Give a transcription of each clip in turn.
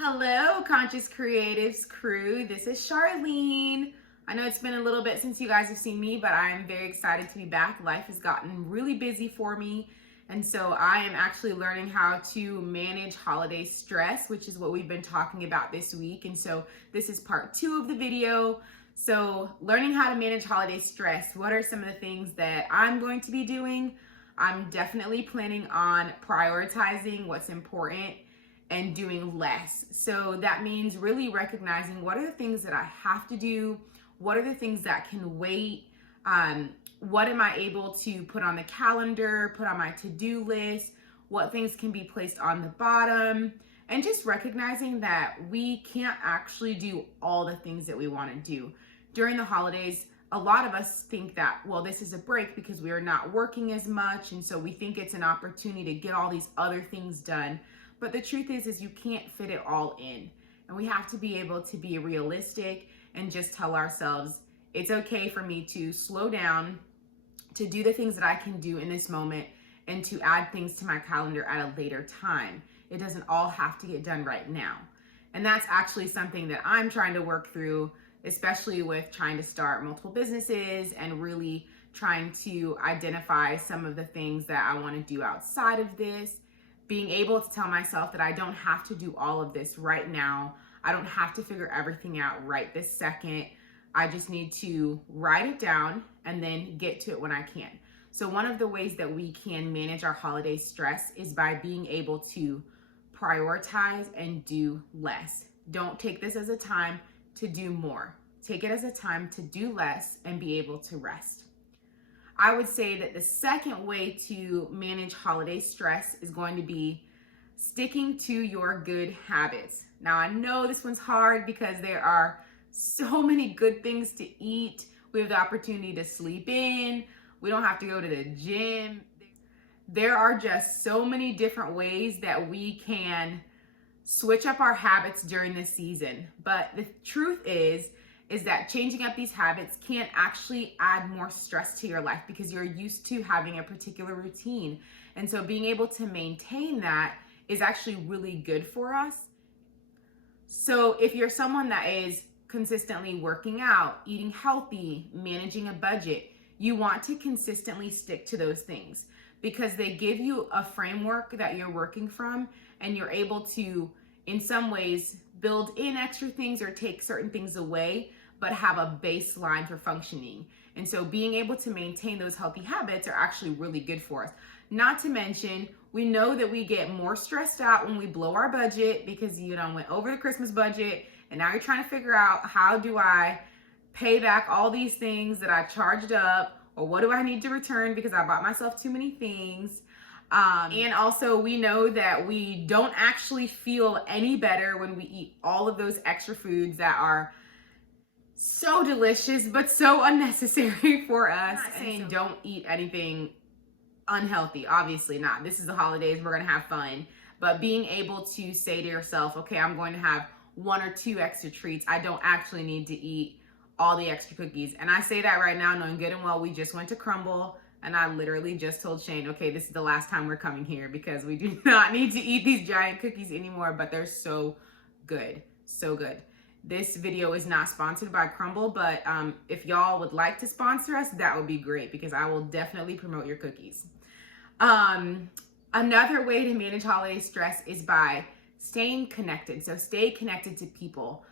Hello, Conscious Creatives crew. This is Charlene. I know it's been a little bit since you guys have seen me, but I am very excited to be back. Life has gotten really busy for me, and so I am actually learning how to manage holiday stress, which is what we've been talking about this week. And so this is part 2 of the video. So learning how to manage holiday stress. What are some of the things that I'm going to be doing? I'm definitely planning on prioritizing what's important and doing less. So that means really recognizing what are the things that I have to do, what are the things that can wait, what am I able to put on the calendar, put on my to-do list, what things can be placed on the bottom, and just recognizing that we can't actually do all the things that we want to do. During the holidays, a lot of us think that, well, this is a break because we are not working as much, and so we think it's an opportunity to get all these other things done. But the truth is you can't fit it all in. And we have to be able to be realistic and just tell ourselves, it's okay for me to slow down, to do the things that I can do in this moment, and to add things to my calendar at a later time. It doesn't all have to get done right now. And that's actually something that I'm trying to work through, especially with trying to start multiple businesses and really trying to identify some of the things that I want to do outside of this. Being able to tell myself that I don't have to do all of this right now. I don't have to figure everything out right this second. I just need to write it down and then get to it when I can. So one of the ways that we can manage our holiday stress is by being able to prioritize and do less. Don't take this as a time to do more. Take it as a time to do less and be able to rest. I would say that the second way to manage holiday stress is going to be sticking to your good habits. Now, I know this one's hard because there are so many good things to eat. We have the opportunity to sleep in. We don't have to go to the gym. There are just so many different ways that we can switch up our habits during this season. But the truth is that changing up these habits can actually add more stress to your life because you're used to having a particular routine. And so being able to maintain that is actually really good for us. So if you're someone that is consistently working out, eating healthy, managing a budget, you want to consistently stick to those things because they give you a framework that you're working from, and you're able to, in some ways, build in extra things or take certain things away, but have a baseline for functioning. And so being able to maintain those healthy habits are actually really good for us. Not to mention, we know that we get more stressed out when we blow our budget because you went over the Christmas budget and now you're trying to figure out, how do I pay back all these things that I charged up, or what do I need to return because I bought myself too many things. And also we know that we don't actually feel any better when we eat all of those extra foods that are so delicious but so unnecessary for us. I'm not saying don't eat anything unhealthy, obviously not. This is the holidays, we're gonna have fun. But being able to say to yourself, okay, I'm going to have 1 or 2 extra treats. I don't actually need to eat all the extra cookies. And I say that right now knowing good and well we just went to Crumble, and I literally just told Shane, okay, this is the last time we're coming here because we do not need to eat these giant cookies anymore, but they're so good, so good. This video is not sponsored by Crumble, but if y'all would like to sponsor us, that would be great because I will definitely promote your cookies. Another way to manage holiday stress is by staying connected. So stay connected to people.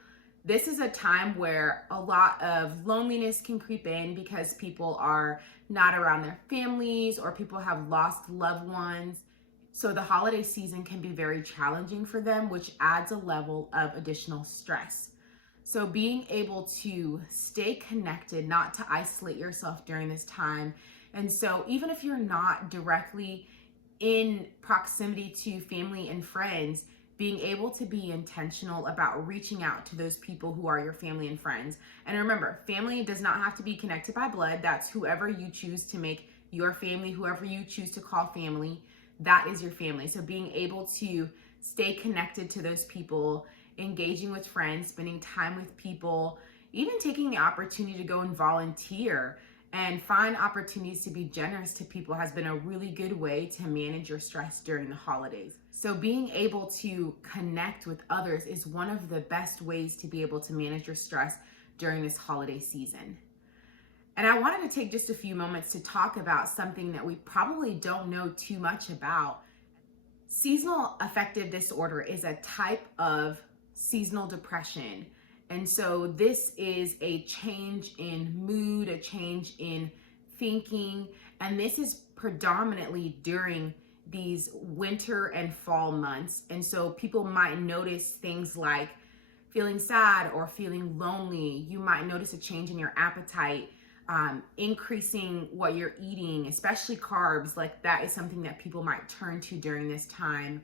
This is a time where a lot of loneliness can creep in because people are not around their families or people have lost loved ones. So the holiday season can be very challenging for them, which adds a level of additional stress. So being able to stay connected, not to isolate yourself during this time. And so even if you're not directly in proximity to family and friends, being able to be intentional about reaching out to those people who are your family and friends. And remember, family does not have to be connected by blood. That's whoever you choose to make your family, whoever you choose to call family, that is your family. So being able to stay connected to those people, engaging with friends, spending time with people, even taking the opportunity to go and volunteer and find opportunities to be generous to people has been a really good way to manage your stress during the holidays. So being able to connect with others is one of the best ways to be able to manage your stress during this holiday season. And I wanted to take just a few moments to talk about something that we probably don't know too much about. Seasonal affective disorder is a type of seasonal depression. And so this is a change in mood, a change in thinking, and this is predominantly during these winter and fall months. And so people might notice things like feeling sad or feeling lonely. You might notice a change in your appetite, increasing what you're eating, especially carbs. Like that is something that people might turn to during this time.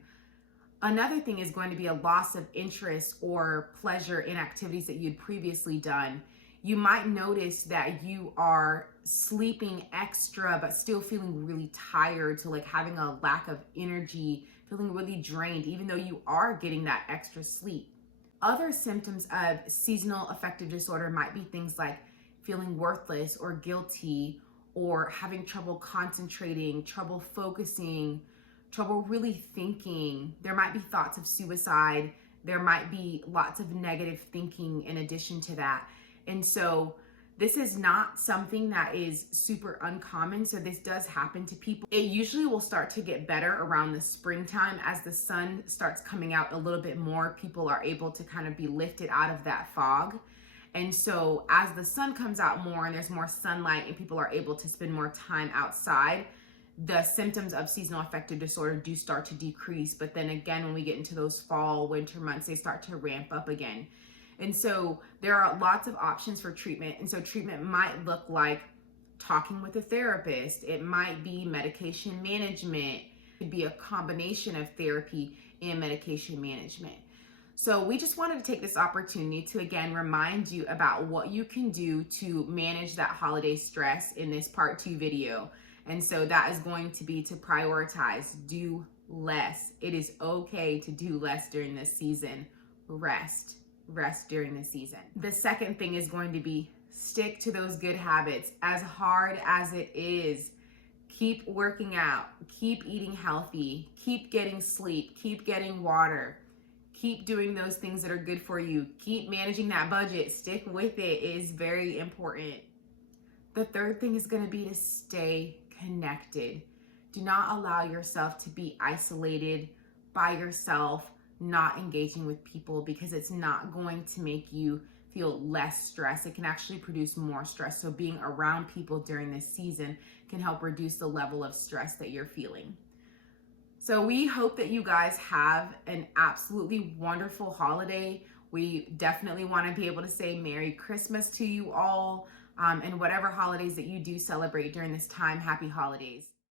Another thing is going to be a loss of interest or pleasure in activities that you'd previously done. You might notice that you are sleeping extra but still feeling really tired, so like having a lack of energy, feeling really drained even though you are getting that extra sleep. Other symptoms of seasonal affective disorder might be things like feeling worthless or guilty, or having trouble concentrating, trouble focusing, trouble really thinking. There might be thoughts of suicide. There might be lots of negative thinking in addition to that. And so this is not something that is super uncommon. So this does happen to people. It usually will start to get better around the springtime as the sun starts coming out a little bit more. People are able to kind of be lifted out of that fog. And so as the sun comes out more and there's more sunlight and people are able to spend more time outside, the symptoms of seasonal affective disorder do start to decrease. But then again, when we get into those fall, winter months, they start to ramp up again. And so there are lots of options for treatment. And so treatment might look like talking with a therapist. It might be medication management. It could be a combination of therapy and medication management. So we just wanted to take this opportunity to again remind you about what you can do to manage that holiday stress in this part 2 video. And so that is going to be to prioritize, do less. It is okay to do less during this season. Rest during the season. The second thing is going to be stick to those good habits. As hard as it is, keep working out, keep eating healthy, keep getting sleep, keep getting water, keep doing those things that are good for you, keep managing that budget, stick with it. It is very important. The third thing is going to be to stay connected. Do not allow yourself to be isolated by yourself, not engaging with people, because it's not going to make you feel less stress. It can actually produce more stress. So being around people during this season can help reduce the level of stress that you're feeling. So we hope that you guys have an absolutely wonderful holiday. We definitely want to be able to say Merry Christmas to you all, and whatever holidays that you do celebrate during this time, happy holidays.